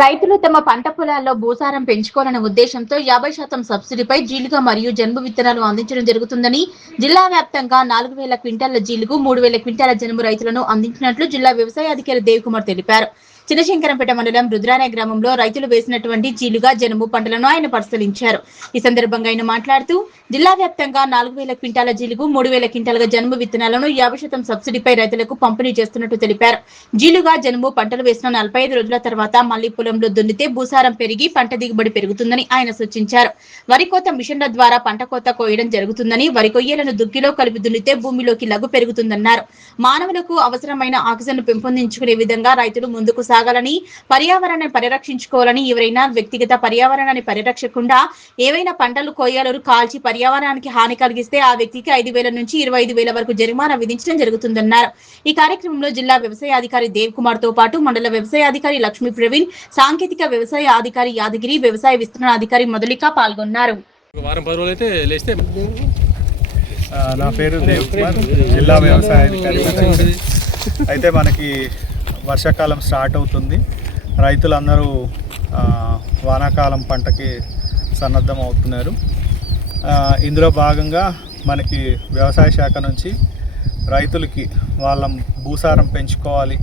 రైతులు తమ పంట పొలాల్లో భూసారం పెంచుకోవాలనే ఉద్దేశంతో 50% సబ్సిడీపై జీలుగ మరియు జనుము విత్తనాలు అందించడం జరుగుతుందని జిల్లా వ్యాప్తంగా 4000 క్వింటాల జీలుగు 3000 క్వింటాల జనుము రైతులను అందించినట్లు జిల్లా వ్యవసాయ అధికారి దేవకుమార్ తెలిపారు. చినశంకరంపేట మండలం రుద్రారాయ గ్రామంలో రైతులు వేసినటువంటి జీలుగ జనుము పంటలను ఆయన పరిశీలించారు. ఈ సందర్భంగా ఆయన మాట్లాడుతూ జిల్లా వ్యాప్తంగా 4000 క్వింటాల జీలుగు 3000 క్వింటాల జనుము విత్తనాలను 50% సబ్సిడీపై రైతులకు పంపిణీ చేస్తున్నట్టు తెలిపారు. జీలుగ జనుము పంటలు వేసిన 45 రోజుల తర్వాత మళ్లీ పొలంలో దున్నితే భూసారం పెరిగి పంట దిగుబడి పెరుగుతుందని ఆయన సూచించారు. వరి కోత మిషన్ల ద్వారా పంట కోత కోయడం జరుగుతుందని, వరి కొయ్యలను దుక్కిలో కలిపి దున్నితే భూమిలోకి లఘు పెరుగుతుందన్నారు. మానవులకు అవసరమైన ఆక్సిజన్ పెంపొందించుకునే విధంగా రైతులు ముందుకు సాగాలని, పర్యావరణాన్ని పరిరక్షించుకోవాలని, ఎవరైనా వ్యక్తిగత పర్యావరణాన్ని పరిరక్షకుండా ఏవైనా పంటలు కొయ్యలు కాల్చి పర్యావరణానికి హాని కలిగిస్తే ఆ వ్యక్తికి 5,000 నుంచి 25,000 వరకు జరిమానా విధించడం జరుగుతుందన్నారు. ఈ కార్యక్రమంలో జిల్లా వ్యవసాయ అధికారి దేవకుమార్ తో పాటు మండల వ్యవసాయ అధికారి లక్ష్మీ ప్రవీణ్, సాంకేతిక వ్యవసాయ అధికారి యాదగిరి, వ్యవసాయ విస్తరణ అధికారి మొదలిక పాల్గొన్నారు. నా పేరు దేవకుమార్, జిల్లా వ్యవసాయ అధికారి. అయితే మనకి వర్షాకాలం స్టార్ట్ అవుతుంది. రైతులందరూ వానాకాలం పంటకి సన్నద్ధం అవుతున్నారు. ఇందులో భాగంగా మనకి వ్యవసాయ శాఖ నుంచి రైతులకి వాళ్ళ భూసారం పెంచుకోవాలి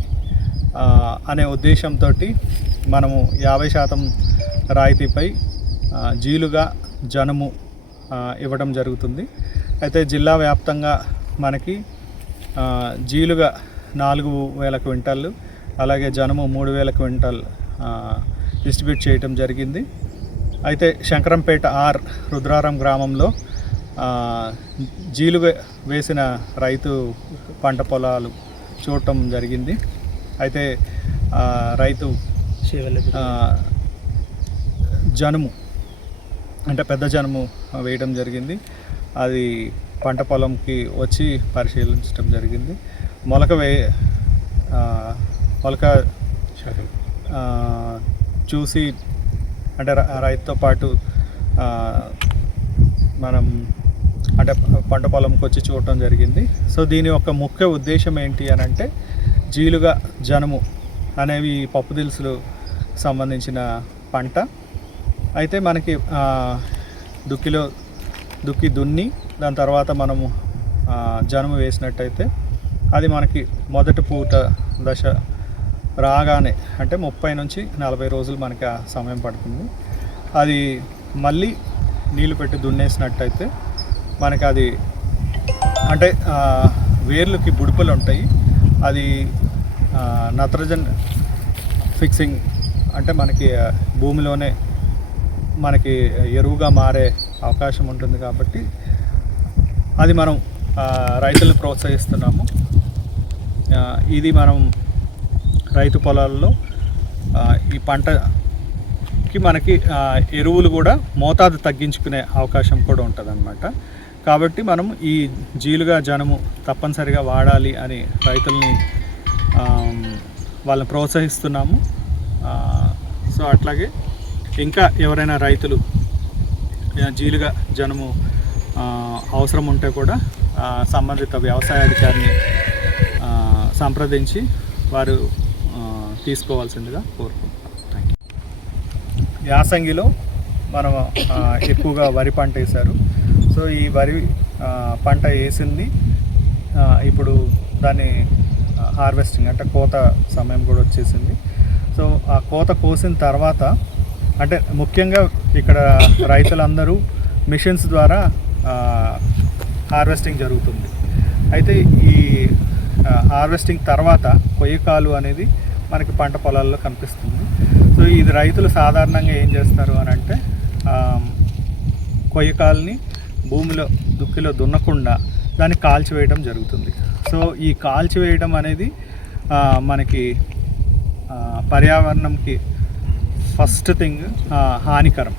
అనే ఉద్దేశంతో మనము 50% రాయితీపై జీలుగా జనుము ఇవ్వడం జరుగుతుంది. అయితే జిల్లా వ్యాప్తంగా మనకి జీలుగా 4,000 క్వింటాళ్ళు, అలాగే జనుము 3,000 క్వింటాల్ డిస్ట్రిబ్యూట్ చేయడం జరిగింది. అయితే శంకరంపేట ఆర్ రుద్రారం గ్రామంలో జీలుగా వేసిన రైతు పంట పొలాలు చూడటం జరిగింది. అయితే రైతు జనుము అంటే పెద్ద జనుము వేయడం జరిగింది. అది పంట పొలంకి వచ్చి పరిశీలించడం జరిగింది. మొలక చూసి అంటే రైతుతో పాటు మనం అంటే పంట పొలంకి వచ్చి చూడటం జరిగింది. సో దీని యొక్క ముఖ్య ఉద్దేశం ఏంటి అని అంటే జీలుగా జనుము అనేవి పప్పు దినుసులు సంబంధించిన పంట. అయితే మనకి దుక్కి దున్ని దాని తర్వాత మనము జనుము వేసినట్టయితే అది మనకి మొదటి పూట దశ రాగానే అంటే 30 నుంచి 40 రోజులు మనకి ఆ సమయం పడుతుంది. అది మళ్ళీ నీళ్ళు పెట్టి దున్నేసినట్టయితే మనకి అది అంటే వేర్లకి బుడుపులు ఉంటాయి. అది నత్రజన్ ఫిక్సింగ్ అంటే మనకి భూమిలోనే మనకి ఎరువుగా మారే అవకాశం ఉంటుంది. కాబట్టి అది మనం రైతులను ప్రోత్సహిస్తున్నాము. ఇది మనం రైతు పొలాల్లో ఈ పంటకి మనకి ఎరువులు కూడా మోతాదు తగ్గించుకునే అవకాశం కూడా ఉంటుంది అన్నమాట. కాబట్టి మనం ఈ జీలుగా జనుము తప్పనిసరిగా వాడాలి అని రైతుల్ని వాళ్ళని ప్రోత్సహిస్తున్నాము. సో అట్లాగే ఇంకా ఎవరైనా రైతులు జీలుగా జనుము అవసరం ఉంటే కూడా సంబంధిత వ్యవసాయ అధికారిని సంప్రదించి వారు తీసుకోవాల్సిందిగా కోరుకుంటున్నాం. యాసంగిలో మనం ఎక్కువగా వరి పంట వేశారు. సో ఈ వరి పంట వేసింది ఇప్పుడు దాన్ని హార్వెస్టింగ్ అంటే కోత సమయం కూడా వచ్చేసింది. సో ఆ కోత కోసిన తర్వాత అంటే ముఖ్యంగా ఇక్కడ రైతులందరూ మిషన్స్ ద్వారా హార్వెస్టింగ్ జరుగుతుంది. అయితే ఈ హార్వెస్టింగ్ తర్వాత కొయ్యకాలు అనేది మనకి పంట పొలాల్లో కనిపిస్తుంది. సో ఇది రైతులు సాధారణంగా ఏం చేస్తారు అని అంటే కొయ్యకాలని భూమిలో దుక్కిలో దున్నకుండా దాన్ని కాల్చివేయడం జరుగుతుంది. సో ఈ కాల్చివేయడం అనేది మనకి పర్యావరణంకి ఫస్ట్ థింగ్ హానికరం.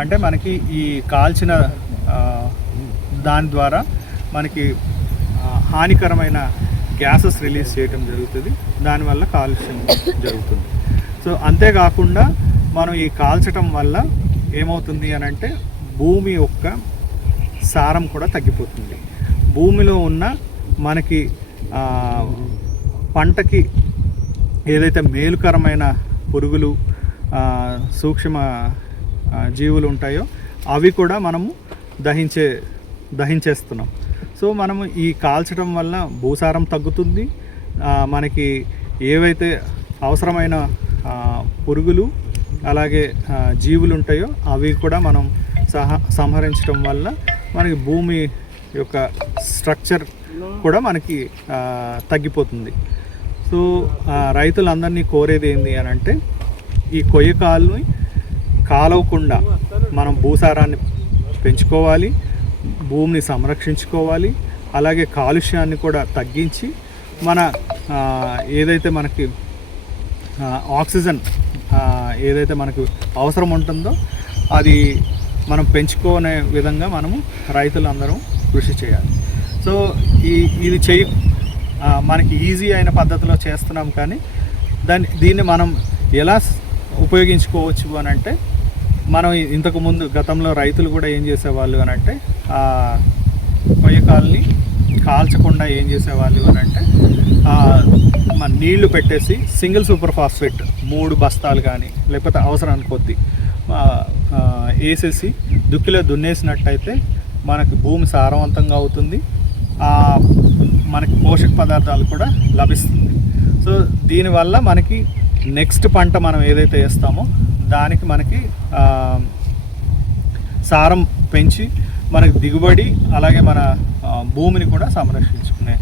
అంటే మనకి ఈ కాల్చిన దాని ద్వారా మనకి హానికరమైన గ్యాసెస్ రిలీజ్ చేయడం జరుగుతుంది. దానివల్ల కాలుష్యం జరుగుతుంది. సో అంతేకాకుండా మనం ఈ కాల్చడం వల్ల ఏమవుతుంది అని అంటే భూమి యొక్క సారం కూడా తగ్గిపోతుంది. భూమిలో ఉన్న మనకి పంటకి ఏదైతే మేలుకరమైన పురుగులు సూక్ష్మ జీవులు ఉంటాయో అవి కూడా మనము దహించేస్తున్నాం. సో మనము ఈ కాల్చడం వల్ల భూసారం తగ్గుతుంది. మనకి ఏవైతే అవసరమైన పురుగులు అలాగే జీవులు ఉంటాయో అవి కూడా మనం సంహరించడం వల్ల మనకి భూమి యొక్క స్ట్రక్చర్ కూడా మనకి తగ్గిపోతుంది. సో రైతులందరినీ కోరేది ఏంటి అని అంటే ఈ కొయ్యకాలని కాలవకుండా మనం భూసారాన్ని పెంచుకోవాలి, భూమిని సంరక్షించుకోవాలి, అలాగే కాలుష్యాన్ని కూడా తగ్గించి మన ఏదైతే మనకి ఆక్సిజన్ ఏదైతే మనకు అవసరం ఉంటుందో అది మనం పెంచుకునే విధంగా మనము రైతులందరం కృషి చేయాలి. సో ఇది మనకి ఈజీ అయిన పద్ధతిలో చేస్తున్నాం, కానీ దీన్ని మనం ఎలా ఉపయోగించుకోవచ్చు అని అంటే మనం ఇంతకుముందు గతంలో రైతులు కూడా ఏం చేసేవాళ్ళు అని అంటే కొయ్యకాలని కాల్చకుండా ఏం చేసేవాళ్ళు అని అంటే మన నీళ్లు పెట్టేసి సింగిల్ సూపర్ ఫాస్ఫేట్ 3 బస్తాలు కానీ లేకపోతే అవసరానికి కొద్ది వేసేసి దుక్కిలో దున్నేసినట్టయితే మనకి భూమి సారవంతంగా అవుతుంది, మనకి పోషక పదార్థాలు కూడా లభిస్తుంది. సో దీనివల్ల మనకి నెక్స్ట్ పంట మనం ఏదైతే వేస్తామో దానికి మనకి సారం పెంచి మనకి దిగుబడి అలాగే మన భూమిని కూడా సంరక్షించుకునే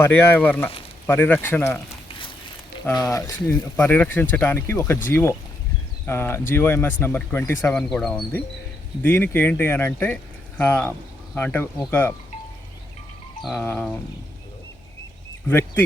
పర్యావరణ పరిరక్షించడానికి ఒక GOMS నెంబర్ 27 కూడా ఉంది. దీనికి ఏంటి అని అంటే ఒక వ్యక్తి